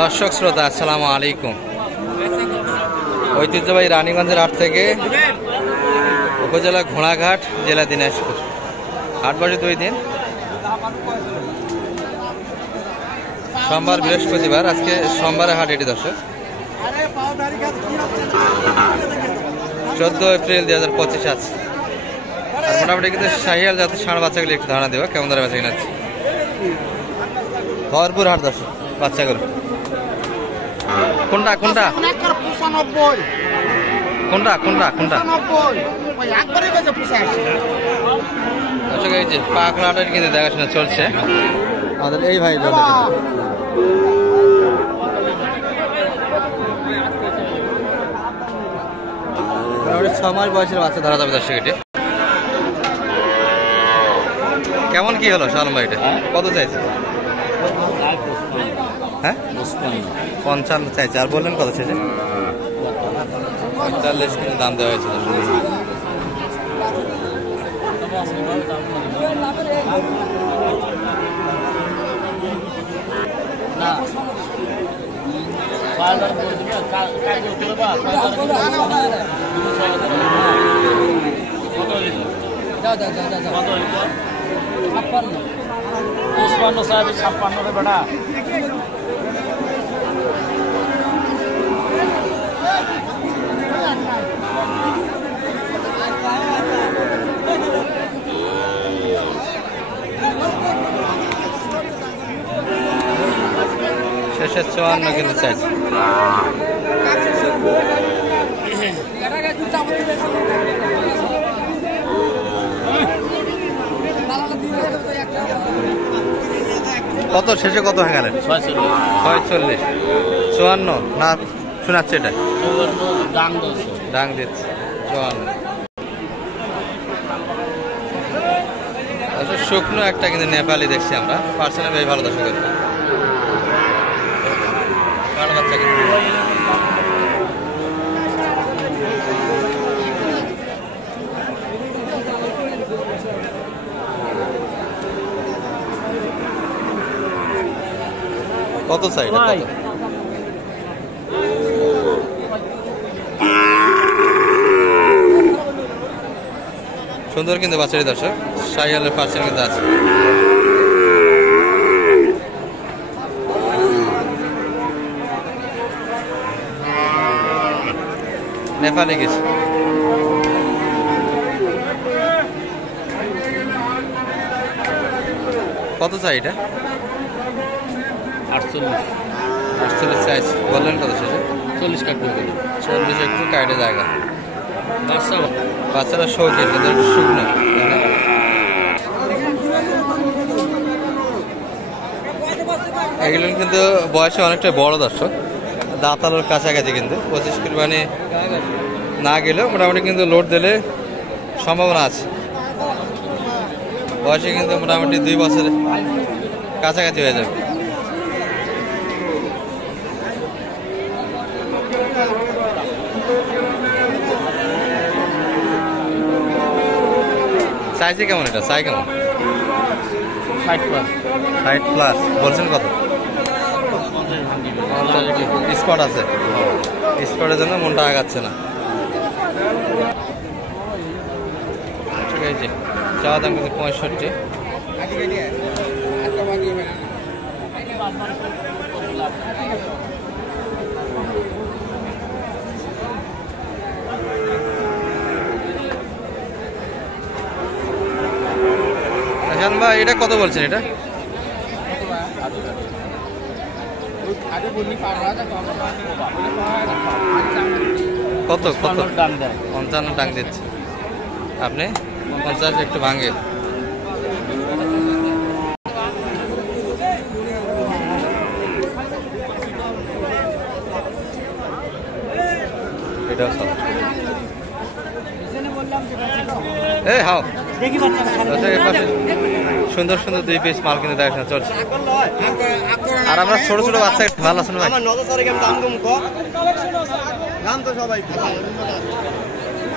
দর্শক শ্রোতা আসসালামু আলাইকুম। ঐতিহ্যবাহী রানীগঞ্জের হাট থেকে উপজেলা ঘোড়াঘাট, জেলা দিনাজপুর। হাট বসে 2 দিন, সোমবার বৃহস্পতিবার। আজকে সোমবারে হাট এটি দর্শক, 14 এপ্রিল 2025 আছে। আর মোটামুটি কিন্তু শাহিয়াল জাতের ষাঁড় বাচ্চাগুলো একটু ধারণা দেবো কেমন ধরে বাচ্চা কিনাচ্ছে। ভরপুর হাট দর্শক, বাচ্চাগুলো কোনটা কোনটা কোনটা কোনটা কোনটা দর্শক, এই যে পাকড়াটার কিন্তু দেখাশোনা চলছে আমাদের এই ভাই। মোটামুটি 6 মাস বয়সের বাচ্চা ধরা যাবে দর্শক। এটি কেমন কি হলো সালম ভাই? এটা কত চাইছে? হ্যাঁ 55 চাইছে। আর বললেন কত চাইছে? 45 কিন্তু দাম দেওয়া হয়েছে। বেটা শেষে 54 কিন্তু চাইছে। কত শেষে কত হয়ে গেলেন? 46 54 না শোনাচ্ছে? এটা ডাং দিচ্ছে 54। শুকনো একটা কিন্তু নেপালি দেখছি আমরা, পার্সেন্ট বেশ ভালো দর্শকের বাচ্চা কিন্তু। কত সাইড? সুন্দর কিন্তু বাচ্চাটি দর্শক, শাহিয়ালের পার্সেন্ট কিন্তু আছে। নেপালে গেছে। কত চাই এটা? 48 চাইছে। বললেন কত শেষে? 40 কাটবে। 40 একটু কাটে জায়গা। বাচ্চারা শৌখিন কিন্তু একটু শুকনো। এগুলো কিন্তু বয়সে অনেকটা বড় দর্শক, দাঁতালোর কাছাকাছি কিন্তু 25 কুরবানি না গেলেও মোটামুটি কিন্তু লোড দিলে সম্ভাবনা আছে। বয়সে কিন্তু মোটামুটি 2 বছরের কাছাকাছি হয়ে যাবে। চাইছে কেমন? এটা চাই কেমন? 60 প্লাস। বলছেন কত? স্পট আছে, স্পটের জন্য মনটা আগাচ্ছে না। ঠিক আছে, চাওয়া দাম কিন্তু 65। ভাই এটা কত বলছেন? এটা কত? 55 টাং দিচ্ছে আপনি, 50 একটু ভাঙে। এটাও সব এই হাও সুন্দর সুন্দর 2 পিস মাল কিন্তু দেখাশোনা চলছে। আর আমরা ছোট ছোট বাচ্চা ভালো আছেন ভাই?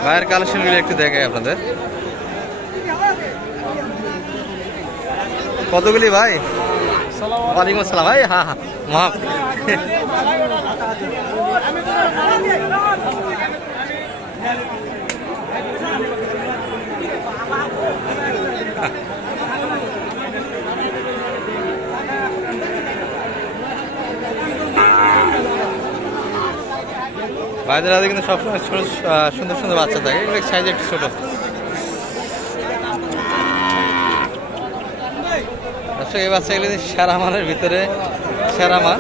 ভাইয়ের কালেকশন গুলো একটু দেখাই আপনাদের। কতগুলি ভাই? ওয়ালাইকুম আসসালাম ভাই। হ্যাঁ হ্যাঁ মাফ। ভাইদের হাতে কিন্তু সবসময় ছোট সুন্দর সুন্দর বাচ্চা থাকে, এগুলো সাইজ একটু ছোট। দর্শক এই বাচ্চাগুলি সেরা মানের ভিতরে সেরা মান।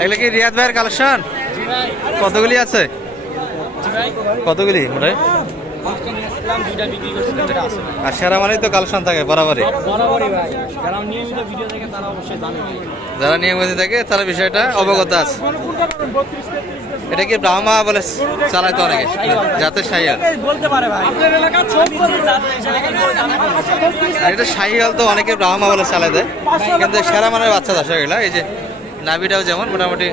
এগুলো কি রিয়াদ ভাইয়ের কালেকশন? কতগুলি আছে? কতগুলি মোটাই? আর সেরা মানেই তো কালেকশন থাকে বরাবরই। যারা নিয়মিত থাকে তারা বিষয়টা অবগত আছে। এটা কি ব্রাহ্মা বলে চালায় তো অনেকে, যাতে শাহিয়াল। আর এটা শাহিয়াল তো অনেকে ব্রাহ্মা বলে চালায় দেয়, কিন্তু সেরা মানের বাচ্চা দশ এগুলা। এই যে নাভিটাও যেমন মোটামুটি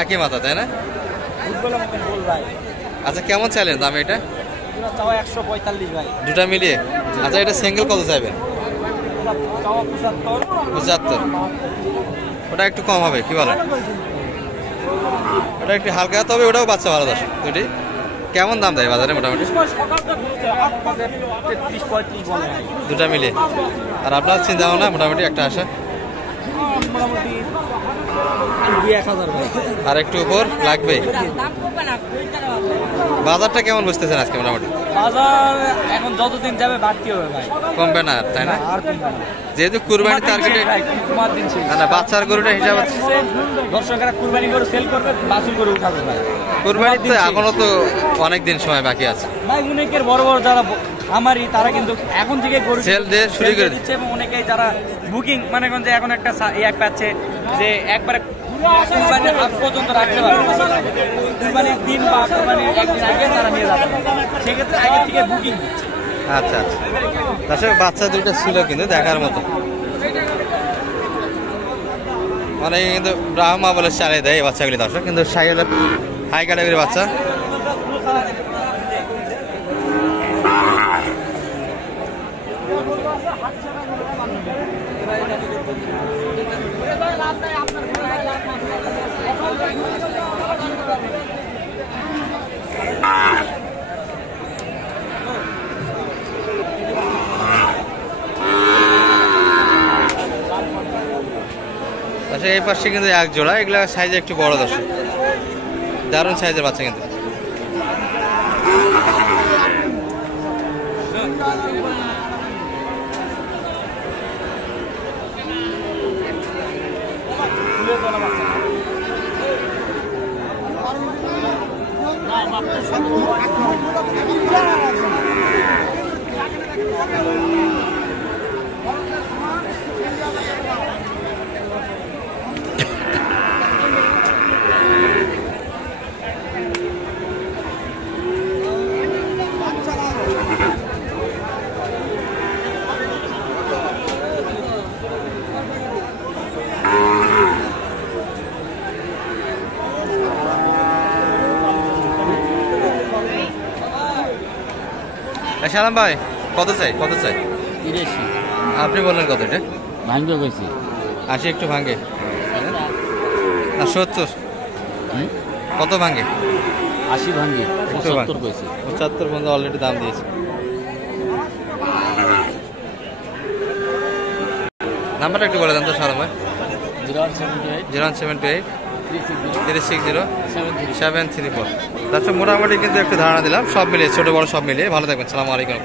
একই মাথা, তাই না? আচ্ছা কেমন চাইলেন দাম এটা? 145 ভাই, দুটা মিলিয়ে। আচ্ছা এটা সিঙ্গেল কত চাইবেন? 75। ওটা একটু কম হবে কি বলেন? ওটা একটু হালকা, তবে ওটাও বাচ্চা ভালো দশ দুটি। কেমন দাম দেয় বাজারে মোটামুটি? দুটা মিলিয়ে। আর আপনার চিন্তা ভাবনা মোটামুটি একটা আসা আর একটু উপর লাগবে। বাজারটা কেমন বুঝতেছেন আজকে মোটামুটি? বাজার এখন যতদিন যাবে বাড়তি হবে ভাই, কমবে না, তাই না? যেহেতু কুরবানি টার্গেটে না, বাচ্চার গরুটা হিসাব দর্শকরা কুরবানি গরু সেল করবে, বাছুর গরু উঠাবে ভাই। কুরবানি তো এখনো তো অনেক দিন সময় বাকি আছে ভাই। অনেকের বড় বড় যারা খামারি তারা কিন্তু এখন থেকে গরু সেল দিয়ে শুরু করে দিচ্ছে, এবং অনেকেই যারা বুকিং মানে যে এখন একটা এক পাচ্ছে যে একবারে কুরবানির আগ পর্যন্ত রাখতে পারবে, কুরবানির দিন বা কুরবানির একদিন আগে তারা নিয়ে যাবে, সেক্ষেত্রে আগে থেকে বুকিং দিচ্ছে। আচ্ছা আচ্ছা। তাছাড়া বাচ্চা দুটো ছিল কিন্তু দেখার মতো, অনেকে কিন্তু ব্রাহ্মা বলে চালিয়ে দেয় এই বাচ্চাগুলি দর্শক, কিন্তু হাই ক্যাটাগরির বাচ্চা। আচ্ছা এই পাশে কিন্তু এক জোড়া, এগুলা সাইজে একটু বড় দর্শক, দারুণ সাইজের বাচ্চা কিন্তু। সালাম ভাই, কত চাই? কত চাই? 83। আপনি বললেন কত? এটা ভাঙ্গে গেছি 80, একটু ভাঙ্গে না 70? কত ভাঙ্গে? 80 ভাঙ্গে, 75 কইছি। 75 পর্যন্ত অলরেডি দাম দিয়েছে। নাম্বারটা একটু বলে দেন তো সালাম ভাই। 0178 360 734। তার মোটামুটি কিন্তু একটু ধারণা দিলাম, সব মিলিয়ে ছোট বড় সব মিলিয়ে। ভালো থাকবেন, সালাম আলাইকুম।